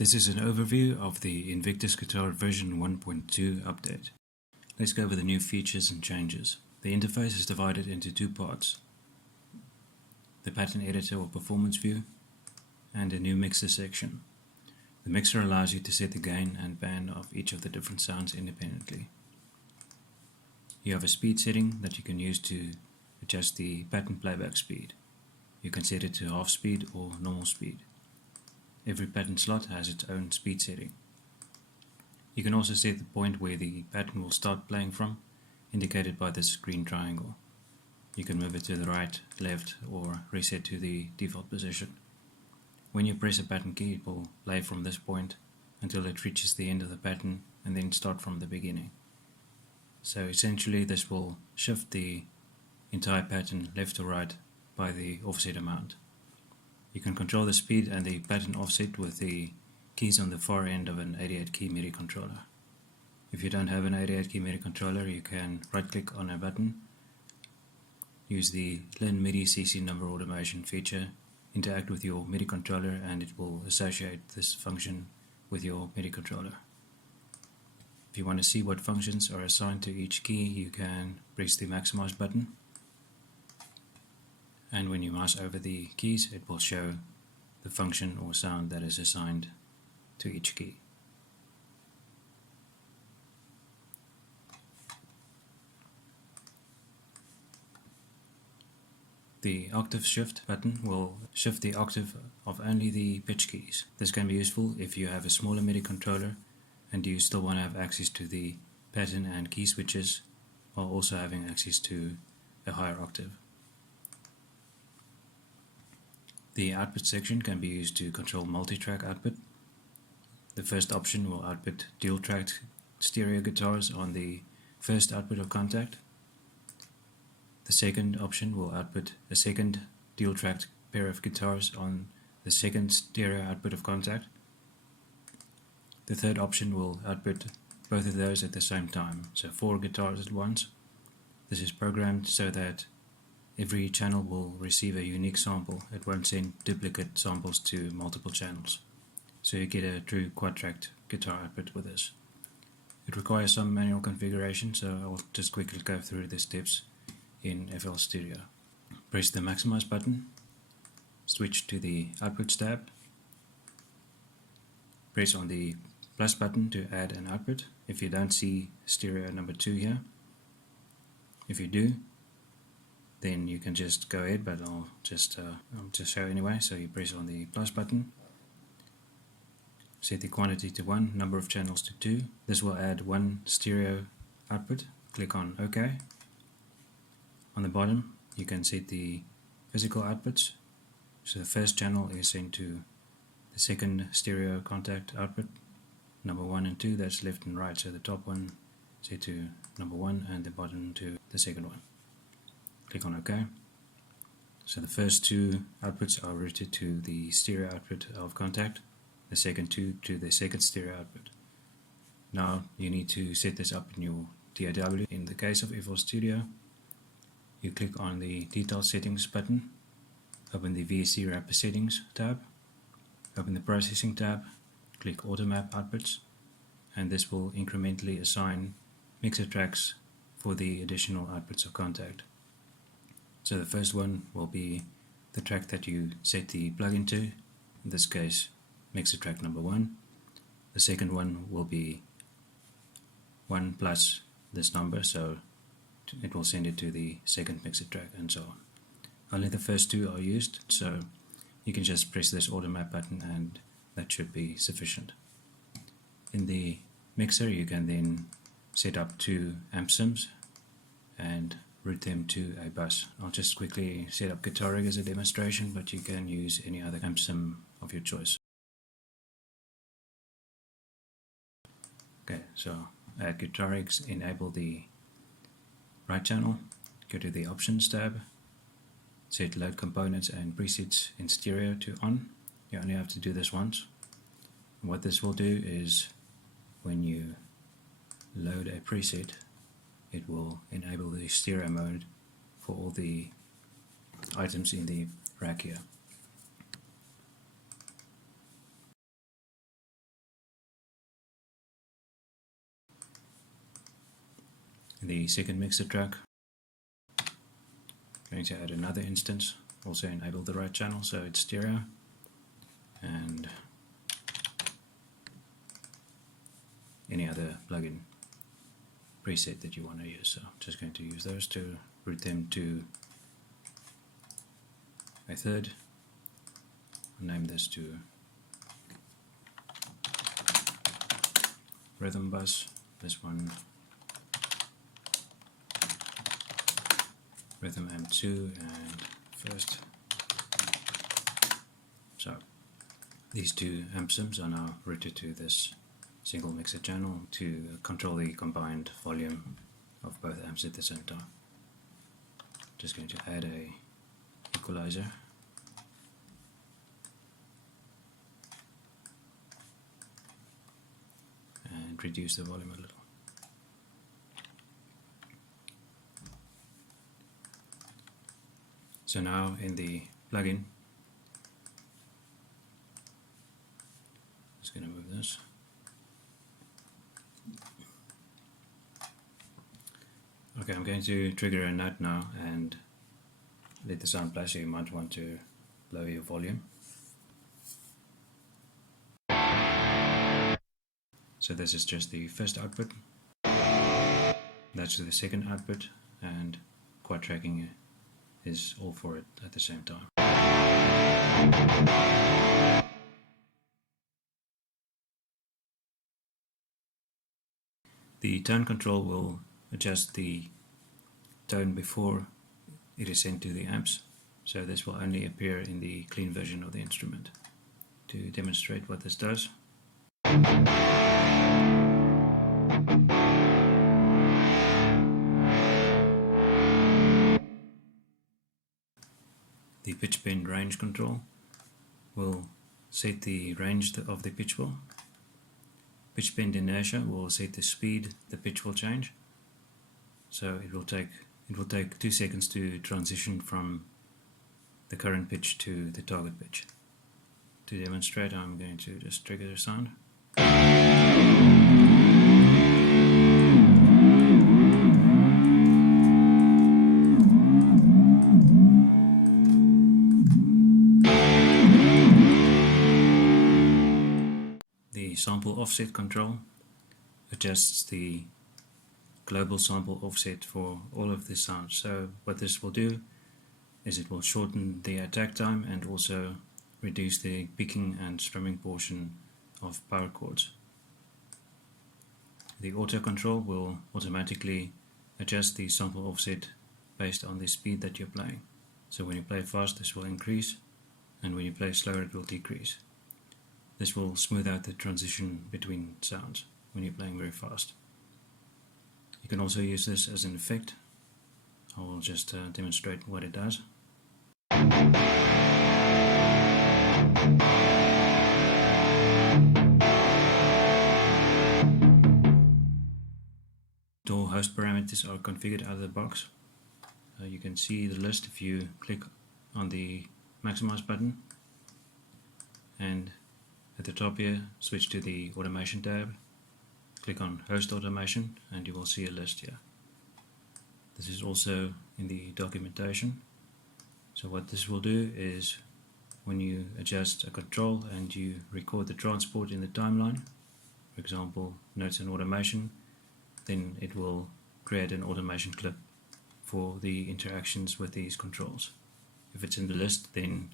This is an overview of the Invictus guitar version 1.2 update. Let's go over the new features and changes. The interface is divided into two parts: the pattern editor or performance view, and a new mixer section. The mixer allows you to set the gain and band of each of the different sounds independently. You have a speed setting that you can use to adjust the pattern playback speed. You can set it to half speed or normal speed. Every pattern slot has its own speed setting. You can also set the point where the pattern will start playing from, indicated by this green triangle. You can move it to the right, left, or reset to the default position. When you press a pattern key, it will play from this point until it reaches the end of the pattern and then start from the beginning. So essentially this will shift the entire pattern left to right by the offset amount. You can control the speed and the pattern offset with the keys on the far end of an 88 key MIDI controller. If you don't have an 88 key MIDI controller, you can right click on a button, use the Learn MIDI CC number automation feature, interact with your MIDI controller, and it will associate this function with your MIDI controller. If you want to see what functions are assigned to each key, you can press the maximize button, and when you mouse over the keys, it will show the function or sound that is assigned to each key. The octave shift button will shift the octave of only the pitch keys. This can be useful if you have a smaller MIDI controller and you still want to have access to the pattern and key switches while also having access to a higher octave. The output section can be used to control multi-track output. The first option will output dual-tracked stereo guitars on the first output of contact. The second option will output a second dual-tracked pair of guitars on the second stereo output of contact. The third option will output both of those at the same time, so 4 guitars at once. This is programmed so that every channel will receive a unique sample. It won't send duplicate samples to multiple channels. So you get a true quad-tracked guitar output with this. It requires some manual configuration, so I'll just quickly go through the steps in FL Studio. Press the maximize button, switch to the outputs tab, press on the plus button to add an output if you don't see stereo number 2 here. If you do, then you can just go ahead, but I'll just show anyway. So you press on the plus button, set the quantity to 1, number of channels to 2. This will add 1 stereo output. Click on OK. On the bottom you can set the physical outputs. So the first channel is sent to the second stereo contact output, number 1 and 2, that's left and right. So the top one set to number 1 and the bottom to the second one. Click on OK. So the first 2 outputs are routed to the stereo output of contact, the second 2 to the second stereo output. Now you need to set this up in your DAW. In the case of FL Studio, you click on the Detail Settings button, open the VST Wrapper Settings tab, open the Processing tab, click Automap Outputs, and this will incrementally assign mixer tracks for the additional outputs of contact. So the first one will be the track that you set the plugin to, in this case mixer track number 1. The second one will be 1 plus this number, so it will send it to the second mixer track, and so on. Only the first 2 are used, so you can just press this automap button and that should be sufficient. In the mixer you can then set up 2 amp sims and route them to a bus. I'll just quickly set up Guitar Rig as a demonstration, but you can use any other amp sim of your choice. Okay, so at Guitar Rig, enable the right channel, go to the Options tab, set Load Components and Presets in Stereo to On. You only have to do this once. And what this will do is when you load a preset, it will enable the stereo mode for all the items in the rack here. the second mixer track, I'm going to add another instance, also enable the right channel so it's stereo, and any other plugin preset that you want to use. So I'm just going to use those to route them to a third. I'll name this to rhythm bus, this one rhythm M2 and first. So these two amp sims are now routed to this single mixer channel to control the combined volume of both amps at the same time. Just going to add a equalizer. And reduce the volume a little. So now in the plugin, just going to move this. Okay, I'm going to trigger a note now and let the sound play, so you might want to lower your volume. So this is just the first output, that's the second output, and quad tracking is all for it at the same time. The tone control will adjust the tone before it is sent to the amps, so this will only appear in the clean version of the instrument. To demonstrate what this does, the pitch bend range control will set the range of the pitch wheel. Pitch bend inertia will set the speed the pitch will change. So it will take 2 seconds to transition from the current pitch to the target pitch. To demonstrate, I'm going to just trigger the sound. The sample offset control adjusts the global sample offset for all of the sounds. So what this will do is it will shorten the attack time and also reduce the picking and strumming portion of power chords. The auto control will automatically adjust the sample offset based on the speed that you're playing. So when you play fast, this will increase, and when you play slower, it will decrease. This will smooth out the transition between sounds when you're playing very fast. You can also use this as an effect. I will just demonstrate what it does. All host parameters are configured out of the box. You can see the list if you click on the maximize button, and at the top here switch to the automation tab, click on host automation, and you will see a list here. This is also in the documentation. So what this will do is when you adjust a control and you record the transport in the timeline, for example notes and automation, then it will create an automation clip for the interactions with these controls. If it's in the list, then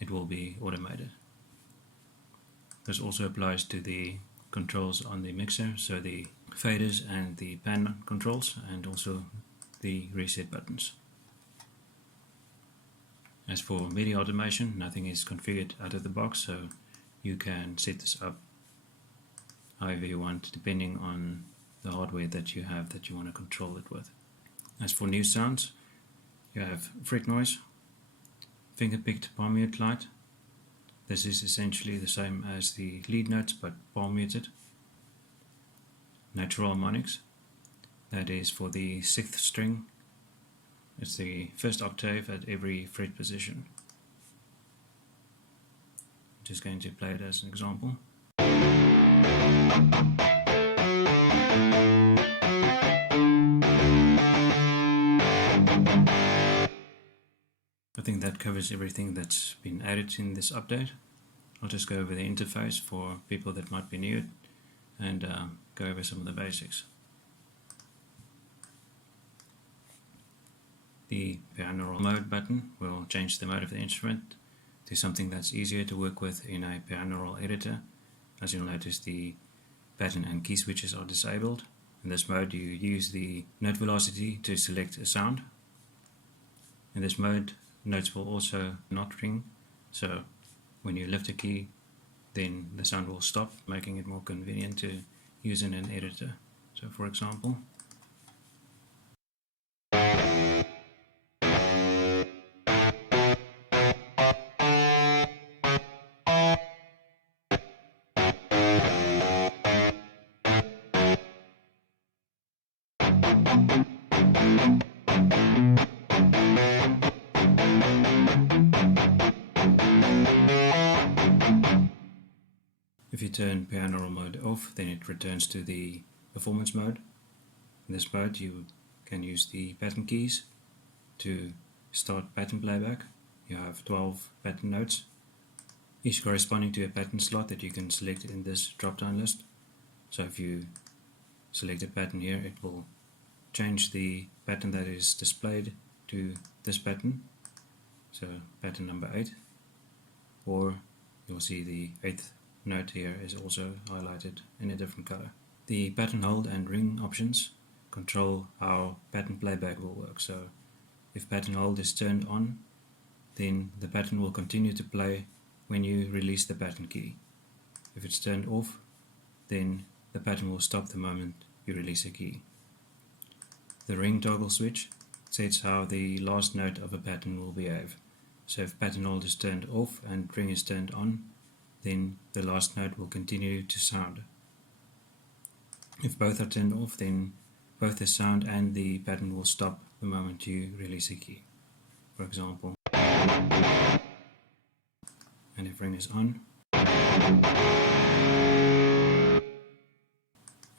it will be automated. This also applies to the controls on the mixer, so the faders and the pan controls, and also the reset buttons. As for media automation, nothing is configured out of the box, so you can set this up however you want, depending on the hardware that you have that you want to control it with. As for new sounds, you have fret noise, finger-picked palm mute light. This is essentially the same as the lead notes but palm muted. Natural harmonics, that is for the 6th string. It's the first octave at every fret position. I'm just going to play it as an example. think that covers everything that's been added in this update. I'll just go over the interface for people that might be new and go over some of the basics. The binaural mode button will change the mode of the instrument to something that's easier to work with in a binaural editor. As you'll notice, the pattern and key switches are disabled. In this mode, you use the note velocity to select a sound. In this mode, notes will also not ring, so when you lift a key, then the sound will stop, making it more convenient to use in an editor. So for example, if you turn binaural mode off, then it returns to the performance mode. In this mode, you can use the pattern keys to start pattern playback. You have 12 pattern notes, each corresponding to a pattern slot that you can select in this drop-down list. So if you select a pattern here, it will change the pattern that is displayed to this pattern, so pattern number 8, or you'll see the 8th note here is also highlighted in a different color. The pattern hold and ring options control how pattern playback will work. So if pattern hold is turned on, then the pattern will continue to play when you release the pattern key. If it's turned off, then the pattern will stop the moment you release a key. The ring toggle switch sets how the last note of a pattern will behave. So if pattern hold is turned off and ring is turned on, then the last note will continue to sound. If both are turned off, then both the sound and the pattern will stop the moment you release a key. For example, and if ring is on, and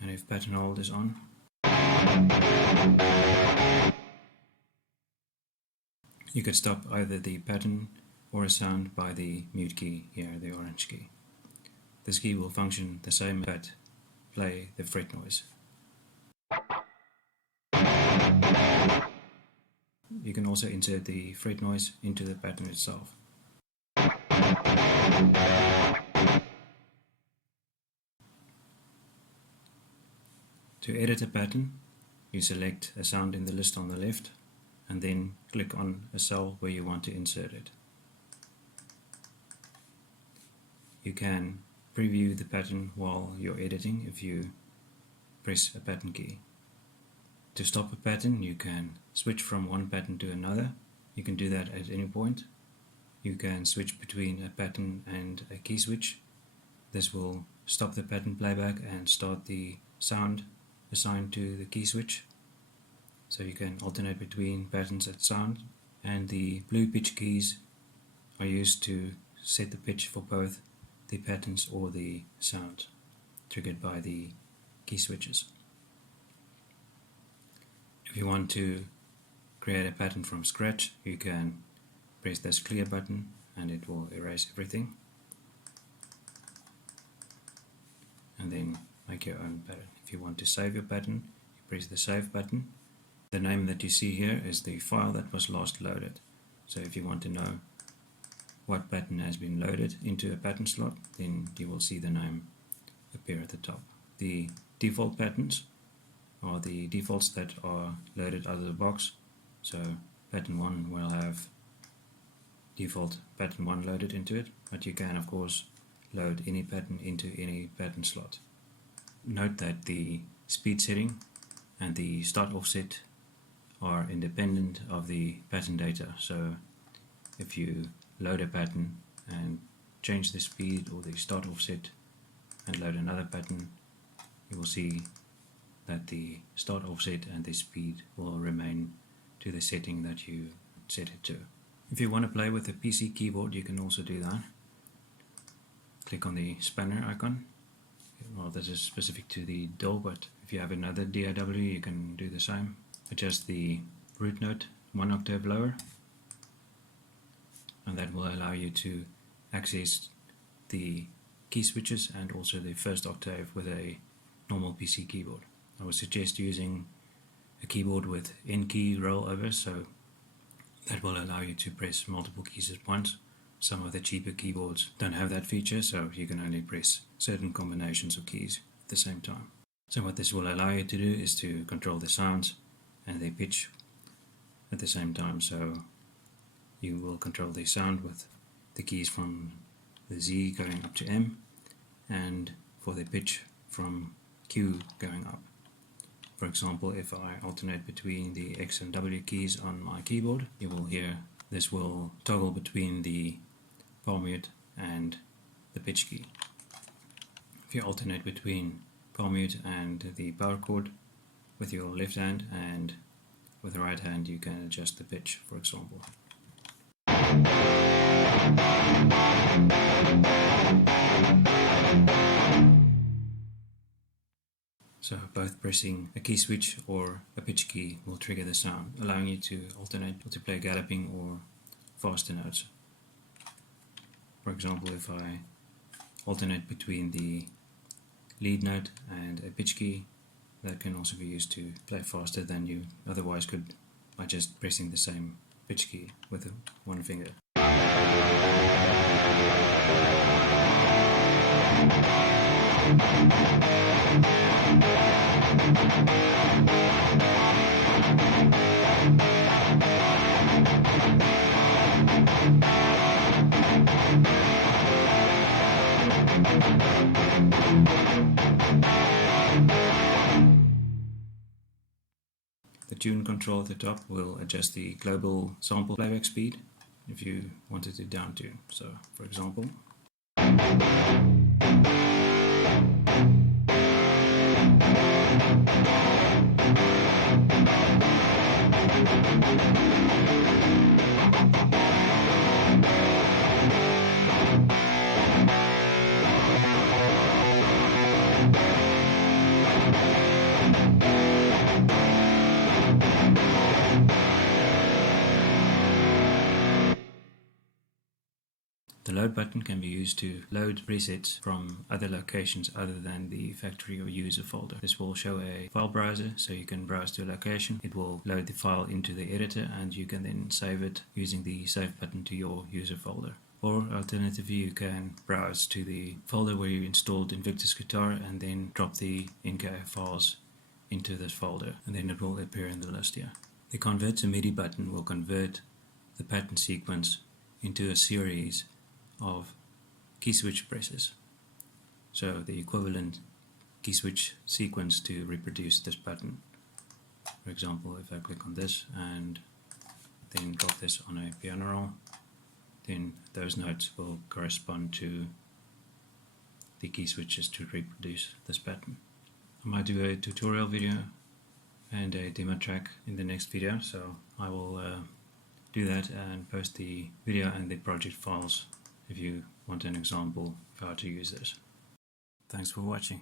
if pattern hold is on, you could stop either the pattern or a sound by the mute key here, the orange key. This key will function the same but play the fret noise. You can also insert the fret noise into the pattern itself. To edit a pattern, you select a sound in the list on the left and then click on a cell where you want to insert it. You can preview the pattern while you're editing if you press a pattern key. To stop a pattern, you can switch from one pattern to another. You can do that at any point. You can switch between a pattern and a key switch. This will stop the pattern playback and start the sound assigned to the key switch. So you can alternate between patterns and sound, and the blue pitch keys are used to set the pitch for both the patterns or the sound, triggered by the key switches. If you want to create a pattern from scratch, you can press this clear button and it will erase everything, and then make your own pattern. If you want to save your pattern, you press the save button. The name that you see here is the file that was last loaded. So if you want to know what pattern has been loaded into a pattern slot, then you will see the name appear at the top. The default patterns are the defaults that are loaded out of the box. So pattern 1 will have default pattern 1 loaded into it, but you can of course load any pattern into any pattern slot. Note that the speed setting and the start offset are independent of the pattern data. So if you load a pattern and change the speed or the start offset and load another pattern, you will see that the start offset and the speed will remain to the setting that you set it to. If you want to play with the PC keyboard, you can also do that. Click on the spanner icon. Well, this is specific to the DAW, but if you have another DAW, you can do the same. Adjust the root note 1 octave lower. and that will allow you to access the key switches and also the first octave with a normal PC keyboard. I would suggest using a keyboard with N key rollover, so that will allow you to press multiple keys at once. Some of the cheaper keyboards don't have that feature, so you can only press certain combinations of keys at the same time. So what this will allow you to do is to control the sounds and the pitch at the same time. So you will control the sound with the keys from the Z going up to M, and for the pitch from Q going up. For example, if I alternate between the X and W keys on my keyboard, you will hear this will toggle between the palm mute and the pitch key. If you alternate between palm mute and the power chord with your left hand, and with the right hand you can adjust the pitch, for example. So both pressing a key switch or a pitch key will trigger the sound, allowing you to alternate or to play galloping or faster notes. For example, if I alternate between the lead note and a pitch key, that can also be used to play faster than you otherwise could by just pressing the same pitch key with one finger. The tune control at the top will adjust the global sample playback speed if you wanted to down tune. So, for example, the load button can be used to load presets from other locations other than the factory or user folder. This will show a file browser, so you can browse to a location. It will load the file into the editor and you can then save it using the save button to your user folder. Or alternatively, you can browse to the folder where you installed Invictus Guitar and then drop the NKF files into this folder, and then it will appear in the list here. The convert to MIDI button will convert the pattern sequence into a series of key switch presses, so the equivalent key switch sequence to reproduce this pattern. For example, if I click on this and then drop this on a piano roll, then those notes will correspond to the key switches to reproduce this pattern. I might do a tutorial video and a demo track in the next video, so I will do that and post the video and the project files if you want an example of how to use this. Thanks for watching.